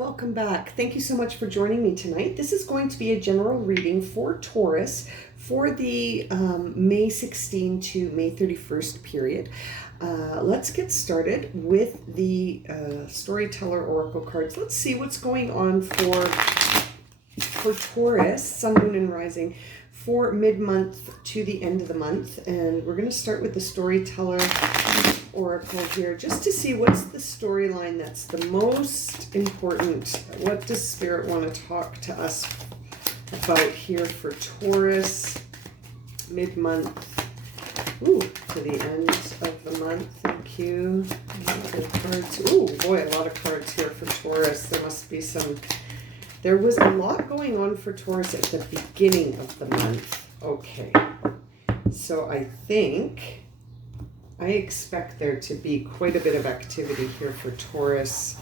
welcome back. Thank you so much for joining me tonight. This is going to be a general reading for Taurus for the May 16 to May 31st period. Let's get started with the Storyteller Oracle cards. Let's see what's going on for Taurus, Sun, Moon, and Rising for mid-month to the end of the month. And we're going to start with the Storyteller Oracle here just to see what's the storyline that's the most important. What does Spirit want to talk to us about here for Taurus mid-month to the end of the month? Thank you. Cards. Oh boy, a lot of cards here for Taurus. There was a lot going on for Taurus at the beginning of the month. Okay, so I expect there to be quite a bit of activity here for Taurus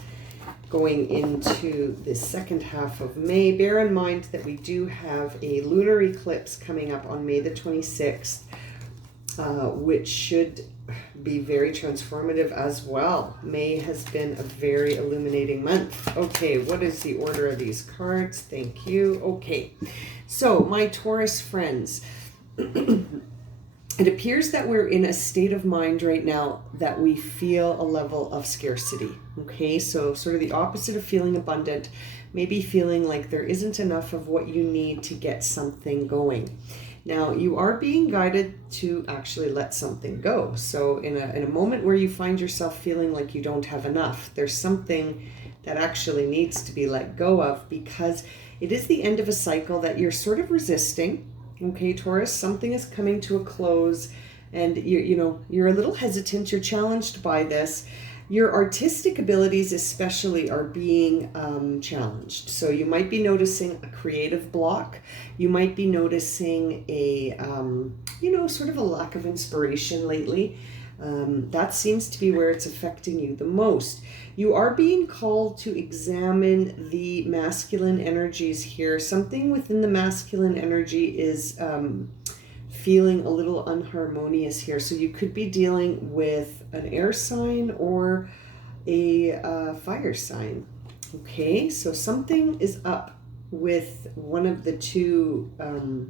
going into the second half of May. Bear in mind that we do have a lunar eclipse coming up on May the 26th, which should be very transformative as well. May has been a very illuminating month. Okay, what is the order of these cards? Thank you. Okay, so my Taurus friends, it appears that we're in a state of mind right now that we feel a level of scarcity. Okay, so sort of the opposite of feeling abundant, maybe feeling like there isn't enough of what you need to get something going. Now, you are being guided to actually let something go. So in a moment where you find yourself feeling like you don't have enough, there's something that actually needs to be let go of, because it is the end of a cycle that you're sort of resisting. Okay, Taurus, something is coming to a close and you're a little hesitant. You're challenged by this. Your artistic abilities especially are being challenged. So you might be noticing a creative block. You might be noticing a, sort of a lack of inspiration lately. That seems to be where it's affecting you the most. You are being called to examine the masculine energies here. Something within the masculine energy is feeling a little unharmonious here. So you could be dealing with an air sign or a fire sign. Okay, so something is up with one of the two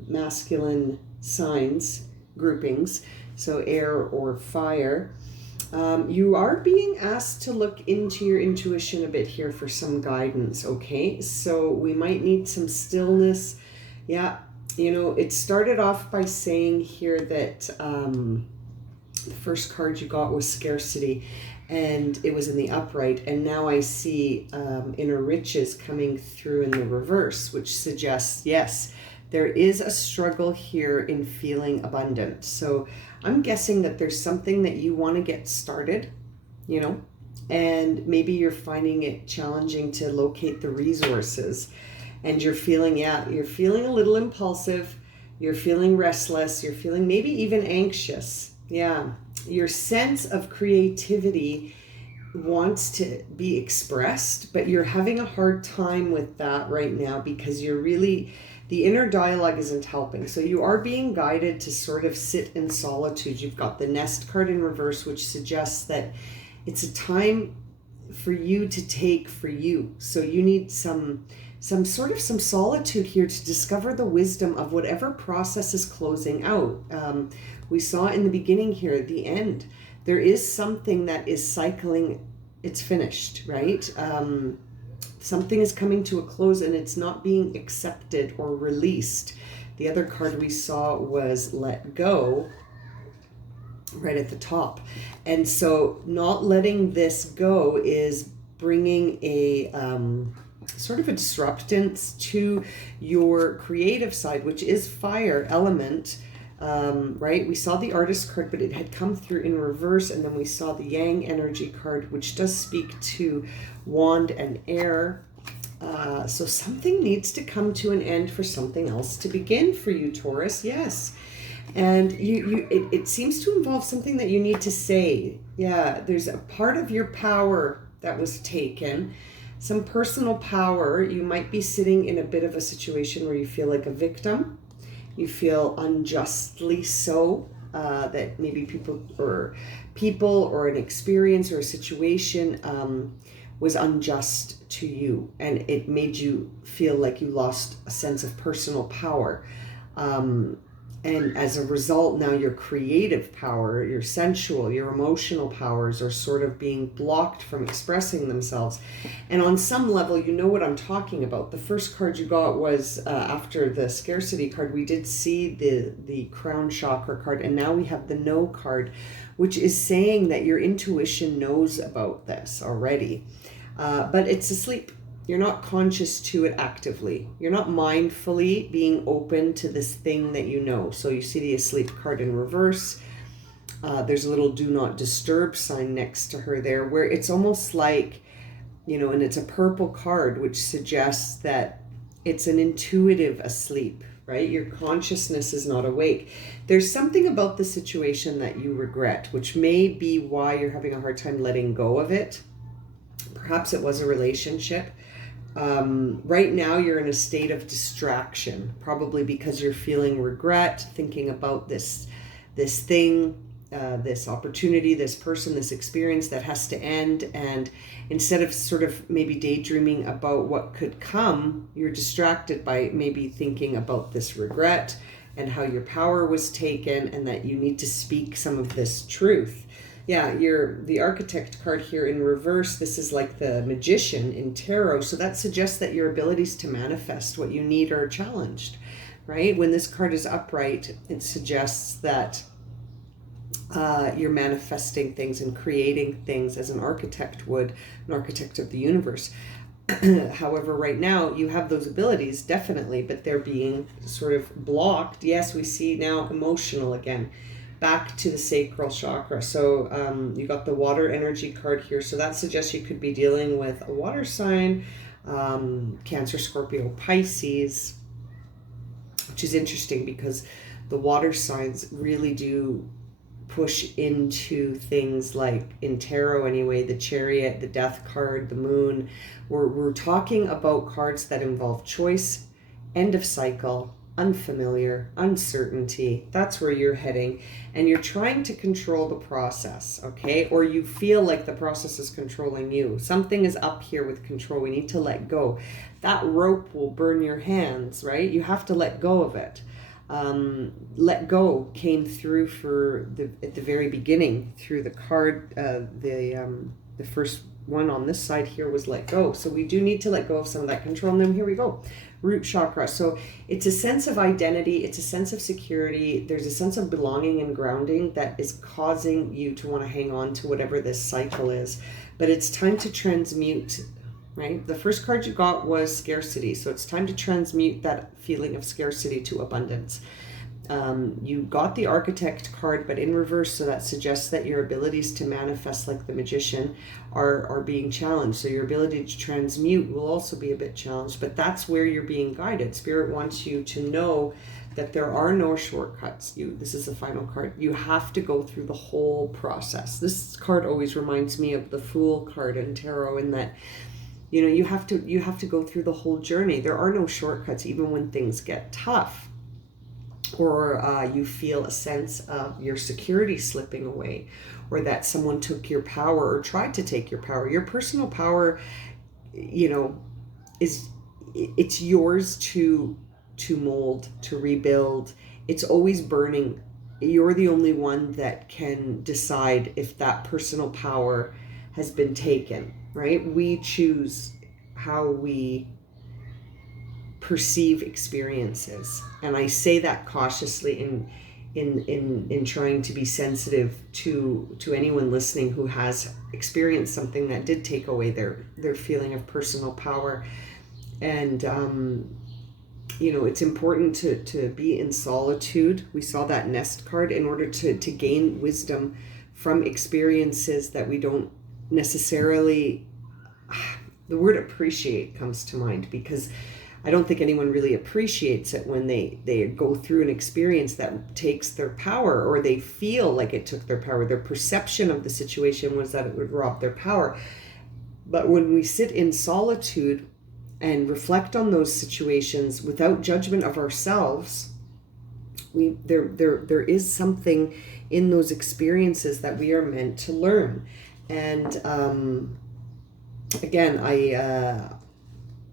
masculine signs, groupings, so air or fire. You are being asked to look into your intuition a bit here for some guidance, okay? So we might need some stillness. Yeah, it started off by saying here that the first card you got was scarcity, and it was in the upright, and now I see inner riches coming through in the reverse, which suggests, yes, there is a struggle here in feeling abundant. So I'm guessing that there's something that you want to get started, and maybe you're finding it challenging to locate the resources, and you're feeling a little impulsive, you're feeling restless, you're feeling maybe even anxious. Yeah, your sense of creativity wants to be expressed, but you're having a hard time with that right now because the inner dialogue isn't helping. So you are being guided to sort of sit in solitude. You've got the Nest card in reverse, which suggests that it's a time for you to take for you. So you need some solitude here to discover the wisdom of whatever process is closing out. We saw in the beginning here, at the end, there is something that is cycling. It's finished, right? Something is coming to a close and it's not being accepted or released. The other card we saw was let go right at the top. And so not letting this go is bringing a sort of a disruptance to your creative side, which is fire element. Right? We saw the artist card, but it had come through in reverse, and then we saw the yang energy card, which does speak to wand and air. So something needs to come to an end for something else to begin for you, Taurus. Yes. And it seems to involve something that you need to say. Yeah, there's a part of your power that was taken, some personal power. You might be sitting in a bit of a situation where you feel like a victim. You feel unjustly so, that maybe people or an experience or a situation was unjust to you, and it made you feel like you lost a sense of personal power. And as a result, now your creative power, your sensual, your emotional powers are sort of being blocked from expressing themselves. And on some level, you know what I'm talking about. The first card you got was after the scarcity card. We did see the crown chakra card, and now we have the no card, which is saying that your intuition knows about this already, but it's asleep. You're not conscious to it actively. You're not mindfully being open to this thing that you know. So you see the asleep card in reverse. There's a little do not disturb sign next to her there, where it's almost like, and it's a purple card, which suggests that it's an intuitive asleep, right? Your consciousness is not awake. There's something about the situation that you regret, which may be why you're having a hard time letting go of it. Perhaps it was a relationship. Right now you're in a state of distraction, probably because you're feeling regret, thinking about this thing, this opportunity, this person, this experience that has to end. And instead of sort of maybe daydreaming about what could come, you're distracted by maybe thinking about this regret and how your power was taken, and that you need to speak some of this truth. Yeah, the Architect card here in reverse. This is like the Magician in tarot. So that suggests that your abilities to manifest what you need are challenged, right? When this card is upright, it suggests that you're manifesting things and creating things as an architect would, an architect of the universe. However, right now you have those abilities, definitely, but they're being sort of blocked. Yes, we see now emotional again. Back to the sacral chakra. So you got the water energy card here. So that suggests you could be dealing with a water sign, Cancer, Scorpio, Pisces, which is interesting because the water signs really do push into things like, in tarot anyway, the Chariot, the Death card, the Moon. We're talking about cards that involve choice, end of cycle, unfamiliar, uncertainty. That's where you're heading, and you're trying to control the process, okay? Or you feel like the process is controlling you. Something is up here with control. We need to let go. That rope will burn your hands, right? You have to let go of it. Let go came through at the very beginning through the card. The first one on this side here was let go. So we do need to let go of some of that control. And then here we go. Root chakra. So it's a sense of identity. It's a sense of security. There's a sense of belonging and grounding that is causing you to want to hang on to whatever this cycle is. But it's time to transmute, right? The first card you got was scarcity. So it's time to transmute that feeling of scarcity to abundance. You got the Architect card, but in reverse, so that suggests that your abilities to manifest like the Magician are being challenged. So your ability to transmute will also be a bit challenged, but that's where you're being guided. Spirit wants you to know that there are no shortcuts. This is the final card. You have to go through the whole process. This card always reminds me of the Fool card in tarot, in that you have to go through the whole journey. There are no shortcuts, even when things get tough, or you feel a sense of your security slipping away, or that someone took your power or tried to take your power. Your personal power, it's yours to mold, to rebuild. It's always burning. You're the only one that can decide if that personal power has been taken, right? We choose how we perceive experiences, and I say that cautiously in trying to be sensitive to anyone listening who has experienced something that did take away their feeling of personal power. And it's important to be in solitude. We saw that Nest card, in order to gain wisdom from experiences that we don't necessarily, the word appreciate comes to mind, because I don't think anyone really appreciates it when they go through an experience that takes their power, or they feel like it took their power. Their perception of the situation was that it would rob their power. But when we sit in solitude and reflect on those situations without judgment of ourselves, there is something in those experiences that we are meant to learn. And again,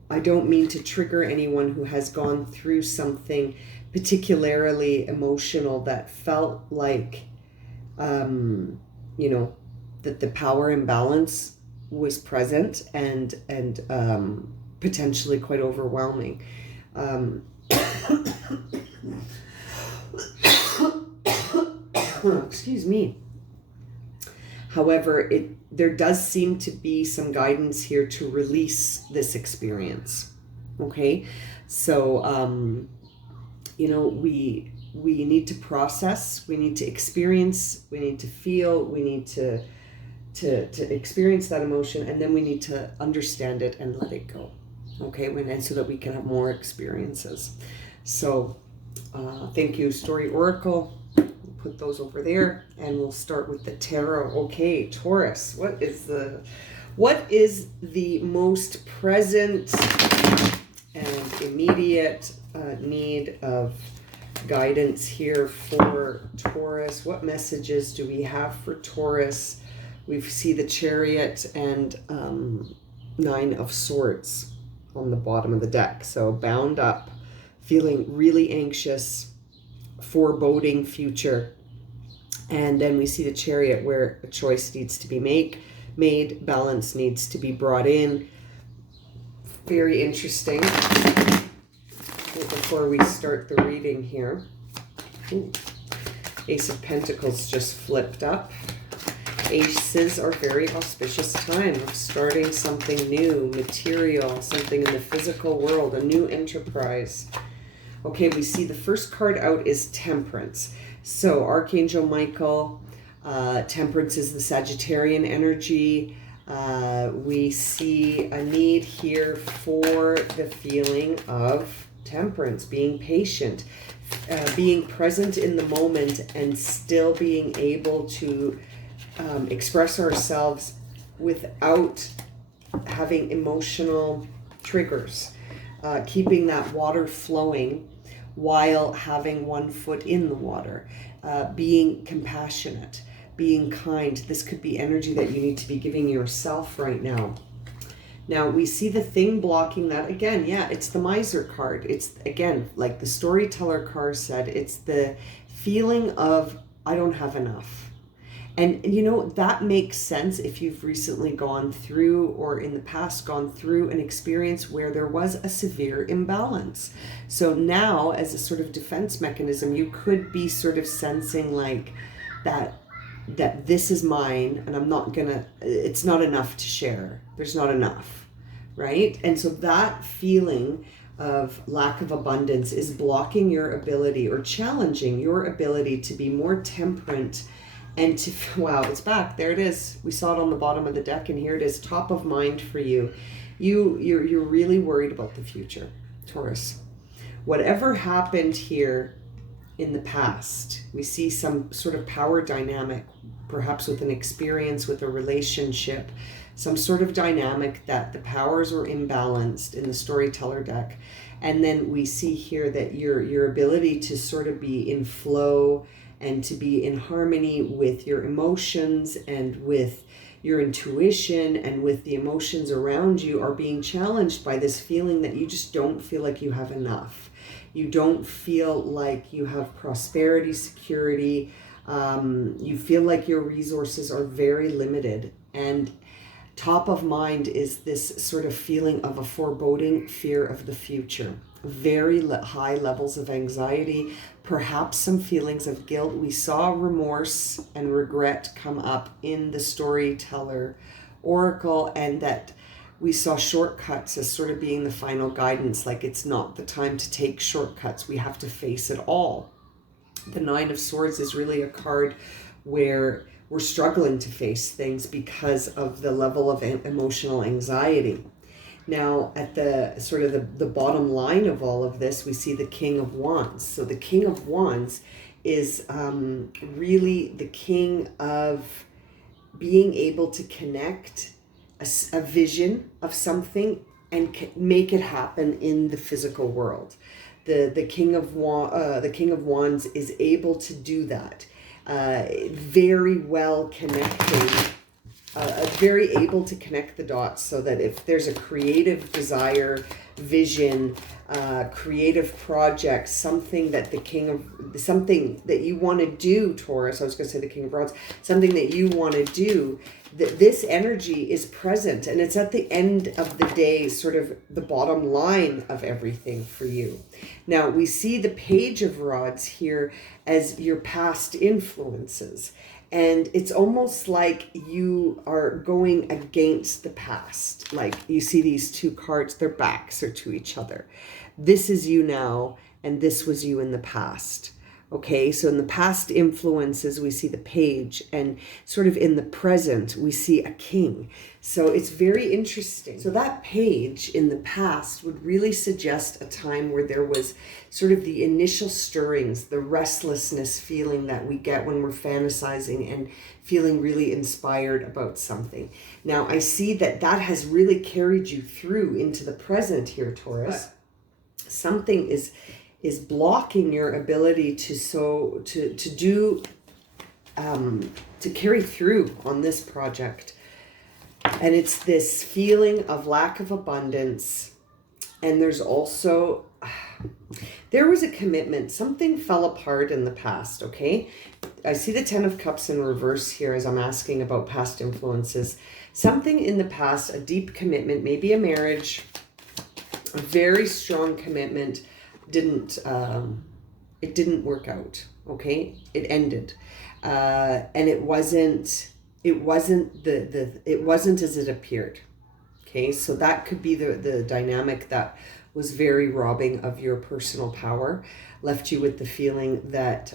I don't mean to trigger anyone who has gone through something particularly emotional that felt like, you know, that the power imbalance was present and potentially quite overwhelming. Excuse me. However, there does seem to be some guidance here to release this experience. Okay, so you know, we need to process, we need to experience, we need to feel, we need to experience that emotion, and then we need to understand it and let it go. Okay, and so that we can have more experiences. So thank you, Story Oracle. Put those over there, and we'll start with the tarot. Okay, Taurus, what is the most present and immediate need of guidance here for Taurus? What messages do we have for Taurus? We see the Chariot and 9 of Swords on the bottom of the deck. So bound up, feeling really anxious, foreboding future. And then we see the Chariot, where a choice needs to be made, balance needs to be brought in. Very interesting. Before we start the reading here, ooh, Ace of Pentacles just flipped up. Aces are very auspicious time of starting something new, material, something in the physical world, a new enterprise. Okay, we see the first card out is Temperance. So Archangel Michael, Temperance is the Sagittarian energy. We see a need here for the feeling of temperance, being patient, being present in the moment, and still being able to express ourselves without having emotional triggers, keeping that water flowing while having one foot in the water, being compassionate, being kind. This could be energy that you need to be giving yourself right now. Now we see the thing blocking that again. Yeah, it's the Miser card. It's, again, like the Storyteller card said, it's the feeling of I don't have enough. And you know, that makes sense if you've recently gone through, or in the past gone through, an experience where there was a severe imbalance. So now, as a sort of defense mechanism, you could be sort of sensing like that this is mine, and I'm not gonna, it's not enough to share. There's not enough, right? And so that feeling of lack of abundance is blocking your ability, or challenging your ability, to be more temperate. And to, wow, it's back. There it is. We saw it on the bottom of the deck, and here it is, top of mind for you. You're really worried about the future, Taurus. Whatever happened here in the past, we see some sort of power dynamic, perhaps with an experience, with a relationship, some sort of dynamic that the powers were imbalanced in the Storyteller deck. And then we see here that your ability to sort of be in flow and to be in harmony with your emotions and with your intuition and with the emotions around you are being challenged by this feeling that you just don't feel like you have enough. You don't feel like you have prosperity, security. You feel like your resources are very limited. And top of mind is this sort of feeling of a foreboding fear of the future. Very high levels of anxiety, perhaps some feelings of guilt. We saw remorse and regret come up in the Storyteller Oracle, and that we saw shortcuts as sort of being the final guidance, like it's not the time to take shortcuts. We have to face it all. The 9 of Swords is really a card where we're struggling to face things because of the level of emotional anxiety. Now, at the sort of the bottom line of all of this, we see the King of Wands. So the King of Wands is really the king of being able to connect a vision of something and make it happen in the physical world. The King of Wands is able to do that. Very well connecting very able to connect the dots, so that if there's a creative desire, vision, creative project, something that something that you want to do, Taurus, I was going to say the King of Rods, something that you want to do, that this energy is present, and it's at the end of the day, sort of the bottom line of everything for you. Now, we see the Page of Rods here as your past influences. And it's almost like you are going against the past. Like you see these two cards, their backs are to each other. This is you now, and this was you in the past. Okay, so in the past influences, we see the Page, and sort of in the present, we see a King. So it's very interesting. So that Page in the past would really suggest a time where there was sort of the initial stirrings, the restlessness feeling that we get when we're fantasizing and feeling really inspired about something. Now, I see that that has really carried you through into the present here, Taurus. Something is blocking your ability to carry through on this project. And it's this feeling of lack of abundance. And there's also, there was a commitment. Something fell apart in the past, okay? I see the Ten of Cups in reverse here as I'm asking about past influences. Something in the past, a deep commitment, maybe a marriage, a very strong commitment, it didn't work out, okay? It ended. And it wasn't as it appeared. Okay, so that could be the dynamic that was very robbing of your personal power, left you with the feeling that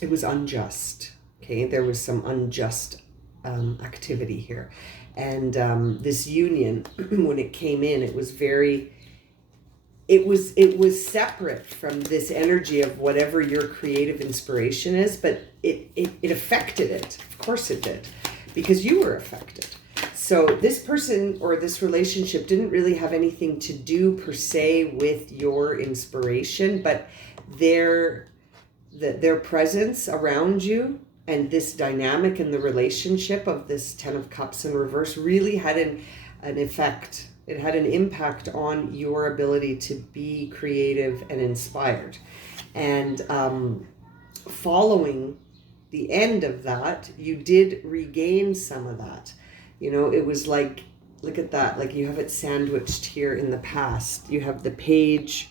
it was unjust. Okay, there was some unjust activity here. And this union, when it came in, it was very, it was separate from this energy of whatever your creative inspiration is, but it affected it. Of course it did, because you were affected. So this person or this relationship didn't really have anything to do per se with your inspiration, but their presence around you and this dynamic in the relationship of this Ten of Cups in reverse really had an effect. It had an impact on your ability to be creative and inspired. And following the end of that, you did regain some of that. You know, it was like, look at that, like you have it sandwiched here in the past. You have the Page,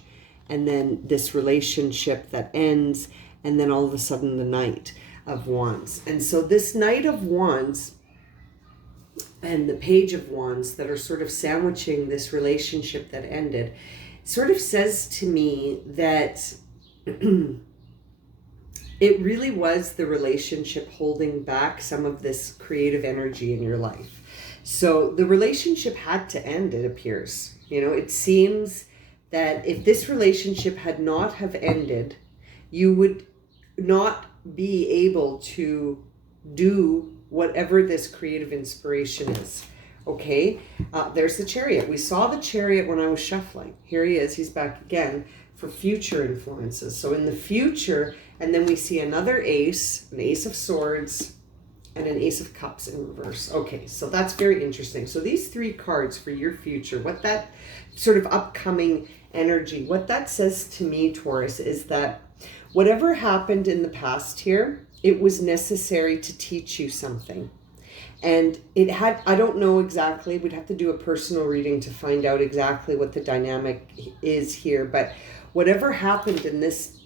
and then this relationship that ends, and then all of a sudden the Knight of Wands. And so this Knight of Wands and the Page of Wands that are sort of sandwiching this relationship that ended sort of says to me that it really was the relationship holding back some of this creative energy in your life. So the relationship had to end, it appears. You know, it seems that if this relationship had not have ended, you would not be able to do whatever this creative inspiration is. Okay, there's the Chariot. We saw the Chariot when I was shuffling. Here he is, he's back again for future influences. So in the future, and then we see another Ace, an Ace of Swords, and an Ace of Cups in reverse. Okay, so that's very interesting. So these three cards for your future, what that sort of upcoming energy, what that says to me, Taurus, is that whatever happened in the past here, it was necessary to teach you something. And it had, I don't know exactly, we'd have to do a personal reading to find out exactly what the dynamic is here, but whatever happened in this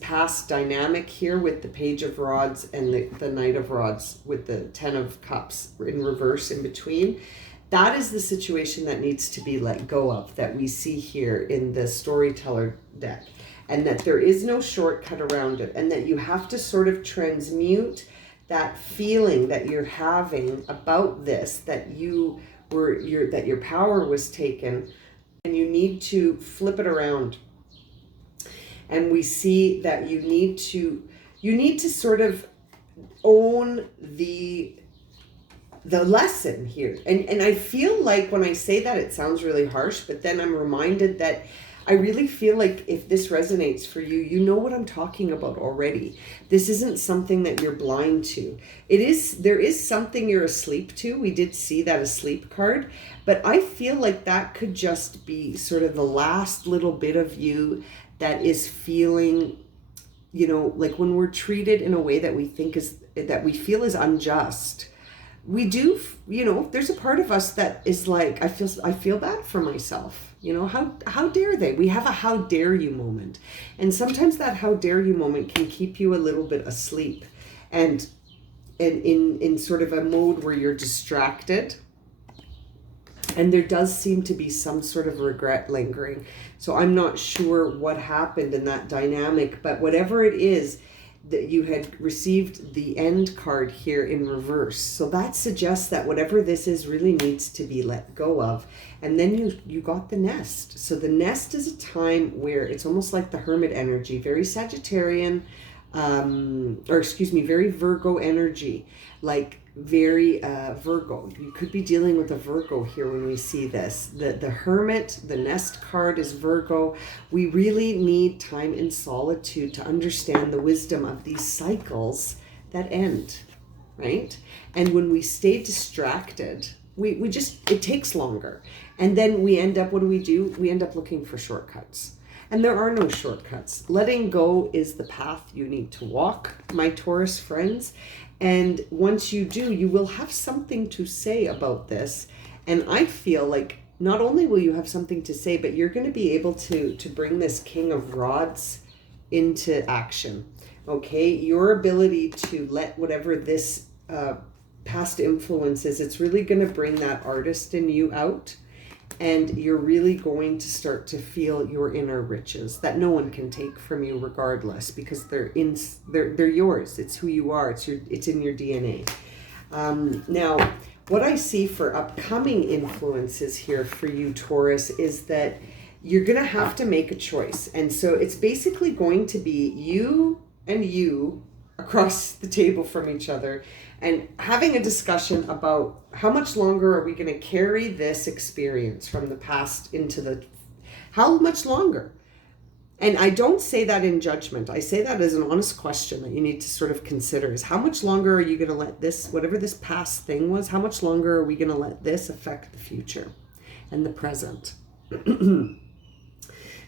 past dynamic here with the Page of Rods and the Knight of Rods with the Ten of Cups in reverse in between, that is the situation that needs to be let go of, that we see here in the Storyteller deck. And that there is no shortcut around it, and that you have to sort of transmute that feeling that you're having about this, that that your power was taken, and you need to flip it around. And we see that you need to sort of own the lesson here. And I feel like when I say that, it sounds really harsh, but then I'm reminded that I really feel like if this resonates for you, you know what I'm talking about already. This isn't something that you're blind to. There is something you're asleep to. We did see that asleep card, but I feel like that could just be sort of the last little bit of you that is feeling, like when we're treated in a way that we feel is unjust. We do, there's a part of us that is like, I feel bad for myself. How dare they? We have a how dare you moment. And sometimes that how dare you moment can keep you a little bit asleep and in sort of a mode where you're distracted. And there does seem to be some sort of regret lingering. So I'm not sure what happened in that dynamic, but whatever it is, that you had received the end card here in reverse. So that suggests that whatever this is really needs to be let go of. And then you got the nest. So the nest is a time where it's almost like the hermit energy, very Sagittarian, very Virgo energy, like very Virgo. You could be dealing with a Virgo here when we see this. The hermit, the nest card is Virgo. We really need time in solitude to understand the wisdom of these cycles that end, right? And when we stay distracted, we just, it takes longer. And then we end up, what do? We end up looking for shortcuts. And there are no shortcuts. Letting go is the path you need to walk, my Taurus friends. And once you do, you will have something to say about this. And I feel like not only will you have something to say, but you're going to be able to bring this King of Rods into action. Okay, your ability to let whatever this past influence is, it's really going to bring that artist in you out. And you're really going to start to feel your inner riches that no one can take from you regardless, because they're yours. It's who you are. It's in your DNA. Now, what I see for upcoming influences here for you, Taurus, is that you're going to have to make a choice. And so it's basically going to be you and you across the table from each other and having a discussion about how much longer are we going to carry this experience from the past into how much longer? And I don't say that in judgment. I say that as an honest question that you need to sort of consider is how much longer are you going to let this, whatever this past thing was, how much longer are we going to let this affect the future and the present?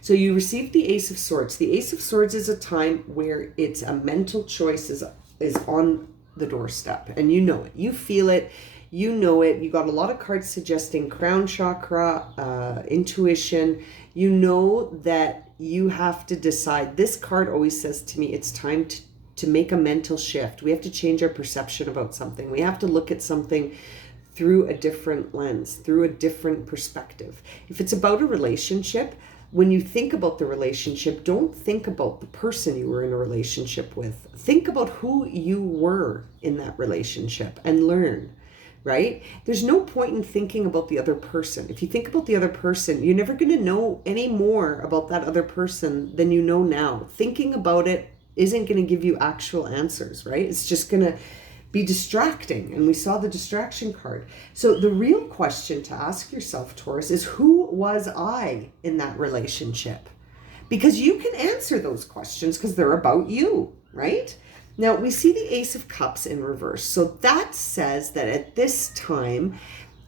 So you received the Ace of Swords. The Ace of Swords is a time where it's a mental choice is on the doorstep, and you know it, you feel it, you know it. You got a lot of cards suggesting crown chakra, intuition. You know that you have to decide. This card always says to me, it's time to make a mental shift. We have to change our perception about something. We have to look at something through a different lens, through a different perspective. If it's about a relationship, when you think about the relationship, don't think about the person you were in a relationship with. Think about who you were in that relationship and learn, right? There's no point in thinking about the other person. If you think about the other person, you're never going to know any more about that other person than you know now. Thinking about it isn't going to give you actual answers, right? It's just going to be distracting. And we saw the distraction card. So the real question to ask yourself, Taurus, is who was I in that relationship? Because you can answer those questions because they're about you, right? Now we see the Ace of Cups in reverse. So that says that at this time,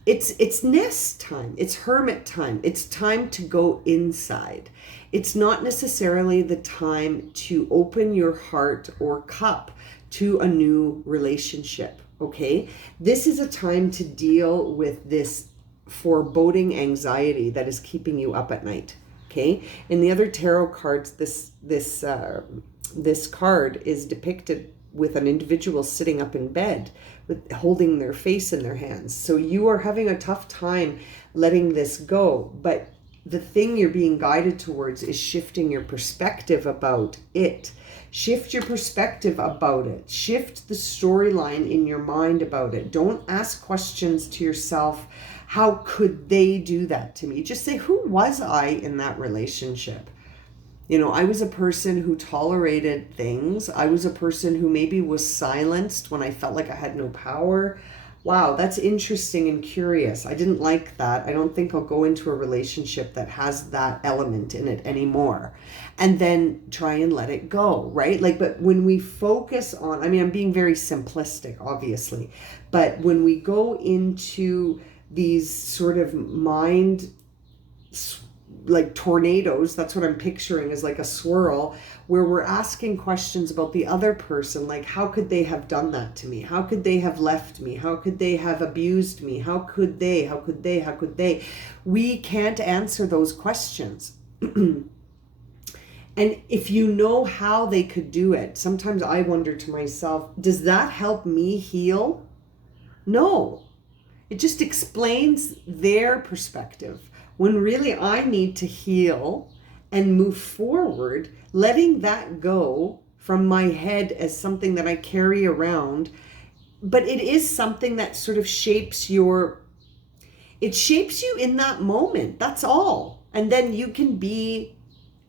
it's nest time, it's hermit time, it's time to go inside. It's not necessarily the time to open your heart or cup to a new relationship, okay? This is a time to deal with this foreboding anxiety that is keeping you up at night, okay? In the other tarot cards, this card is depicted with an individual sitting up in bed, with holding their face in their hands. So you are having a tough time letting this go, but the thing you're being guided towards is shifting your perspective about it. Shift your perspective about it. Shift the storyline in your mind about it. Don't ask questions to yourself. How could they do that to me? Just say, who was I in that relationship? You know, I was a person who tolerated things. I was a person who maybe was silenced when I felt like I had no power. Wow, that's interesting and curious. I didn't like that. I don't think I'll go into a relationship that has that element in it anymore. And then try and let it go, right? Like, but when we focus on, I mean, I'm being very simplistic, obviously, but when we go into these sort of mind, like tornadoes, that's what I'm picturing, is like a swirl, where we're asking questions about the other person, like how could they have done that to me, how could they have left me, how could they have abused me, how could they, we can't answer those questions. And if you know how they could do it, sometimes I wonder to myself, does that help me heal? No, it just explains their perspective, when really I need to heal and move forward, letting that go from my head as something that I carry around. But it is something that sort of shapes you in that moment. That's all. And then you can be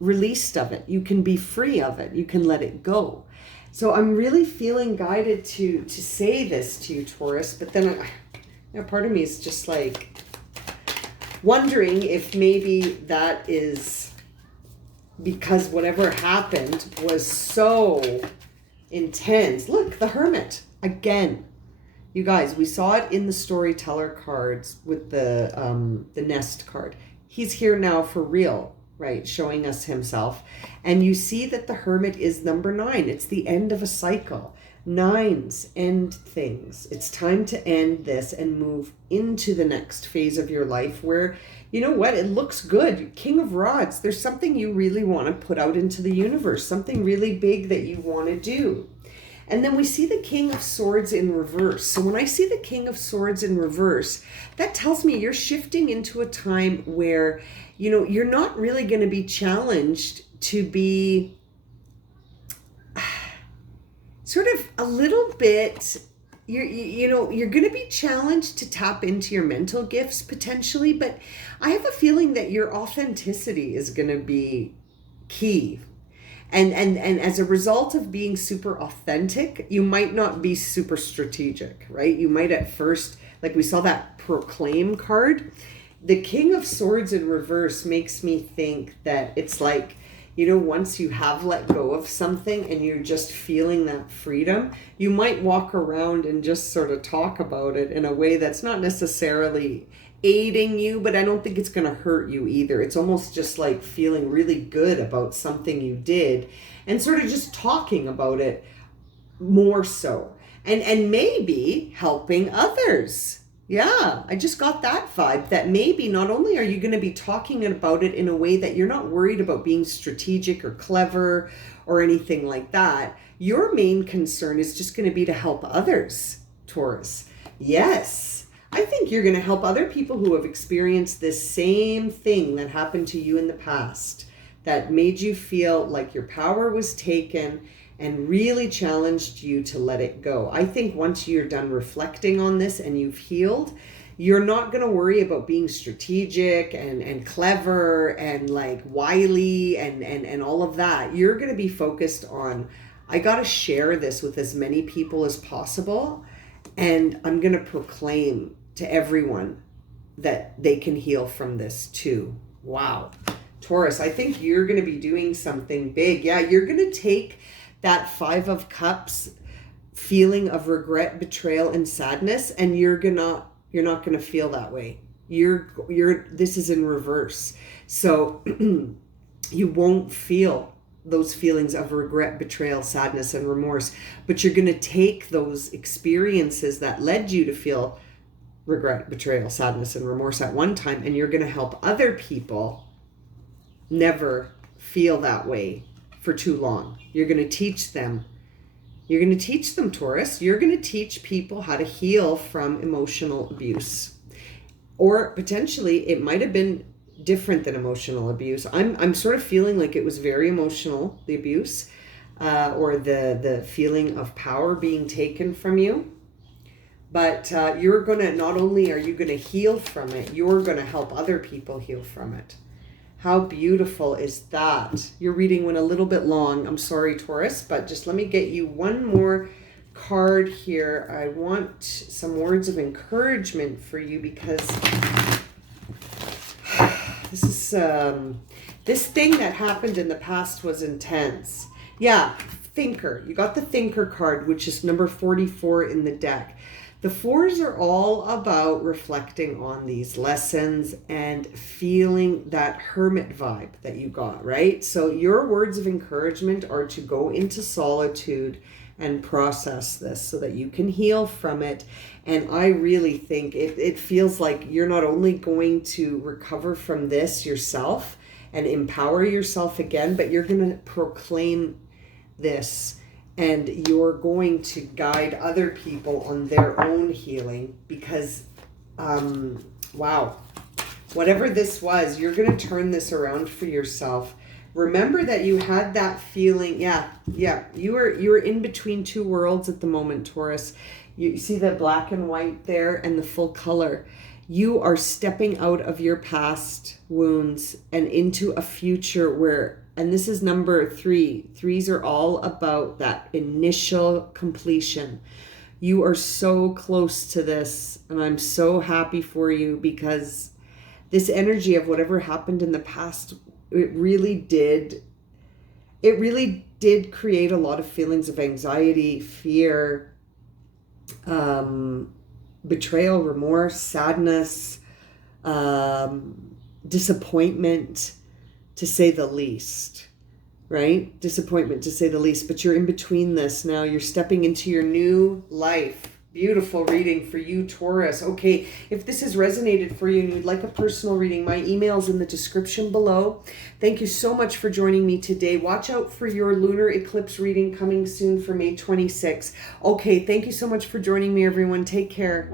released of it. You can be free of it. You can let it go. So I'm really feeling guided to say this to you, Taurus. But then part of me is just like wondering if maybe that is because whatever happened was so intense. Look, the Hermit again. You guys, we saw it in the Storyteller cards with the Nest card. He's here now for real, right? Showing us himself. And you see that the Hermit is number 9. It's the end of a cycle. 9s end things. It's time to end this and move into the next phase of your life where, you know what, it looks good. King of Rods, there's something you really want to put out into the universe, something really big that you want to do. And then we see the King of Swords in reverse. So when I see the King of Swords in reverse, that tells me you're shifting into a time where, you know, you're not really going to be challenged to be sort of a little bit, you're going to be challenged to tap into your mental gifts potentially, but I have a feeling that your authenticity is going to be key. And as a result of being super authentic, you might not be super strategic, right? You might at first, like we saw that Proclaim card. The King of Swords in reverse makes me think that it's like, you know, once you have let go of something and you're just feeling that freedom, you might walk around and just sort of talk about it in a way that's not necessarily aiding you, but I don't think it's going to hurt you either. It's almost just like feeling really good about something you did and sort of just talking about it more so. And maybe helping others. Yeah, I just got that vibe that maybe not only are you going to be talking about it in a way that you're not worried about being strategic or clever or anything like that. Your main concern is just going to be to help others, Taurus. Yes, I think you're going to help other people who have experienced this same thing that happened to you in the past, that made you feel like your power was taken and really challenged you to let it go. I think once you're done reflecting on this and you've healed, you're not going to worry about being strategic and clever and like wily and all of that. You're going to be focused on, I got to share this with as many people as possible, and I'm going to proclaim to everyone that they can heal from this too. Wow. Taurus, I think you're going to be doing something big. Yeah, you're going to take that 5 of Cups feeling of regret, betrayal, and sadness, and you're not gonna feel that way. This is in reverse. So you won't feel those feelings of regret, betrayal, sadness, and remorse, but you're gonna take those experiences that led you to feel regret, betrayal, sadness, and remorse at one time, and you're gonna help other people never feel that way for too long. You're going to teach them. You're going to teach them, Taurus. You're going to teach people how to heal from emotional abuse. Or potentially it might have been different than emotional abuse. I'm sort of feeling like it was very emotional, the abuse, or the feeling of power being taken from you. But you're going to, not only are you going to heal from it, you're going to help other people heal from it. How beautiful is that? Your reading went a little bit long. I'm sorry, Taurus, but just let me get you one more card here, I want some words of encouragement for you, because this is this thing that happened in the past was intense. Yeah, thinker. You got the thinker card, which is number 44 in the deck. The fours are all about reflecting on these lessons and feeling that hermit vibe that you got, right? So your words of encouragement are to go into solitude and process this so that you can heal from it. And I really think it feels like you're not only going to recover from this yourself and empower yourself again, but you're going to proclaim this. And you're going to guide other people on their own healing, because, wow, whatever this was, you're going to turn this around for yourself. Remember that you had that feeling. Yeah, you were in between two worlds at the moment, Taurus. You see the black and white there and the full color. You are stepping out of your past wounds and into a future where, and this is number 3. 3s are all about that initial completion. You are so close to this, and I'm so happy for you, because this energy of whatever happened in the past, it really did create a lot of feelings of anxiety, fear, betrayal, remorse, sadness, disappointment, to say the least, right? Disappointment, to say the least. But you're in between this now. You're stepping into your new life. Beautiful reading for you, Taurus. Okay, if this has resonated for you and you'd like a personal reading, my email's in the description below. Thank you so much for joining me today. Watch out for your lunar eclipse reading coming soon for May 26th. Okay, thank you so much for joining me, everyone. Take care.